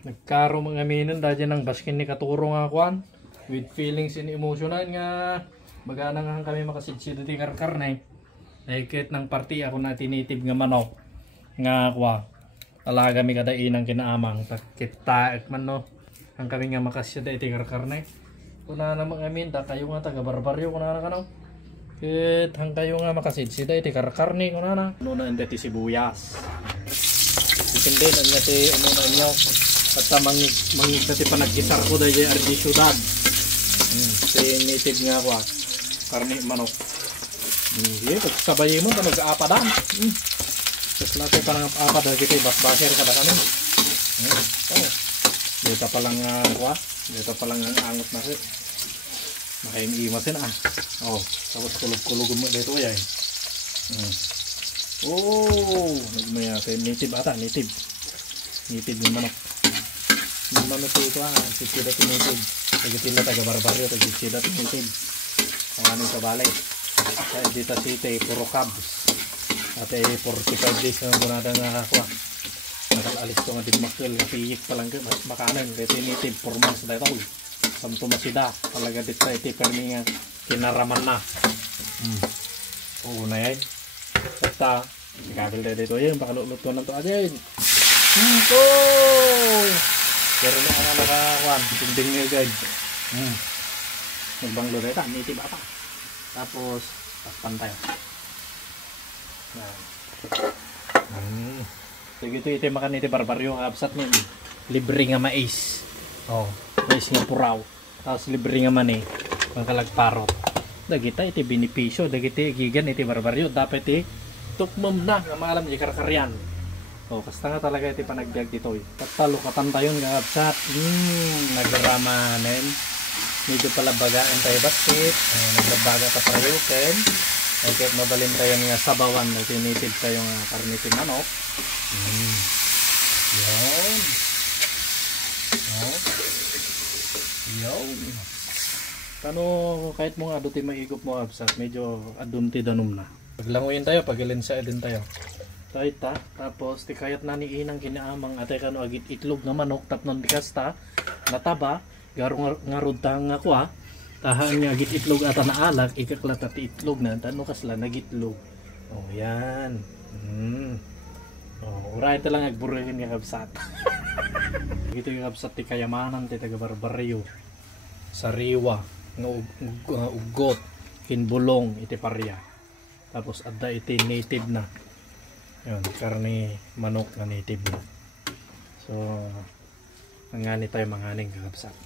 Nagkaro mga aminan dahil ng baskin ni katuro nga kwan. With feelings and emotional nga. Bagana nga kami makasidsid di karkarne. Ay kahit ng party ako na tinitib nga manok. Nga kwa. Alaga mi kadainang kinaamang. Kita man no. Ang kami nga makasidsid di karkarne. Kuna na mga aminda kayo nga taga barbaryo kuna na kanaw. Kahit hang kayo nga makasidsid di karkarne kuna na. Ano na hindi ti sibuyas. Dipende na nga ti ano na inyo. At mangig dati pa nagkisar ko dahil RD Syudad. Native nga ako karne manok. Pag sabay mo ito nag-aapadan. Tapos natin pa ng apad dahil kita basbaser kada kanin. Dito pa lang ako dito pa lang ang angot na rin. Makaingimasin tapos kulog-kulog mo dito yan. Nagmaya native ata, native yung manok. Naman ito sisida tinitid. Tagitila taga barbaryo, tagitila tinitid. Ang anong kabalay. Kaya dito city, puro cabs. At 45 days na gunada nga ako. Nakalalis ko nga digmakil, napiyik palang makanan. Kaya tinitid, 4 months na ito. Samto masida, talaga dito iti permi nga kinaraman na. Na yan. Basta, ikabil na dito yan, baka lulot ko na ito atin. Pero na nga nakakuan, tinding nga guys. Nagbanglo na ito, native ata. Tapos, takpan tayo. Sige ito makan ito barbaryo, absat nyo. Libre nga mais. Mais nga puraw. Tapos libre nga mani, pangkalagparot. Dagita ito benepisyo, dagita gigan ito barbaryo. Dapat ito tukmam na, nga maalam niya karkaryan. Kasta nga talaga iti panagbiag dito. Tatalo katantayon nga absat. Nagramanen. Medyo pala bagaan tayo basket. Nagbabaga pa tayo ken. Kahit mabalin tayo nga sabawan. Tinitid tayo nga karnitin manok. Yan. Kano kahit mo nga aduti maigop mo absat. Medyo adunti danum na. Paglanguyin tayo. Pagalinsa din tayo. Taita, tapos tikayat na ni inang kinaamang atay kano agit itlog nga manok tapnon bikasta nataba garo nga rudtang nga kuha tahan nga agit itlog ata na alak ikaklat at itlog na tano kasla nagitlog. Yan. Uray ito lang agburuhin nga kabsat. Ito yung kabsat ti kayamanan ti taga barbaryo sariwa nga ugot kinbulong iti parya tapos adda iti native na. Yun, karne manok na native na. So, mangani tayo manganing kakabsat.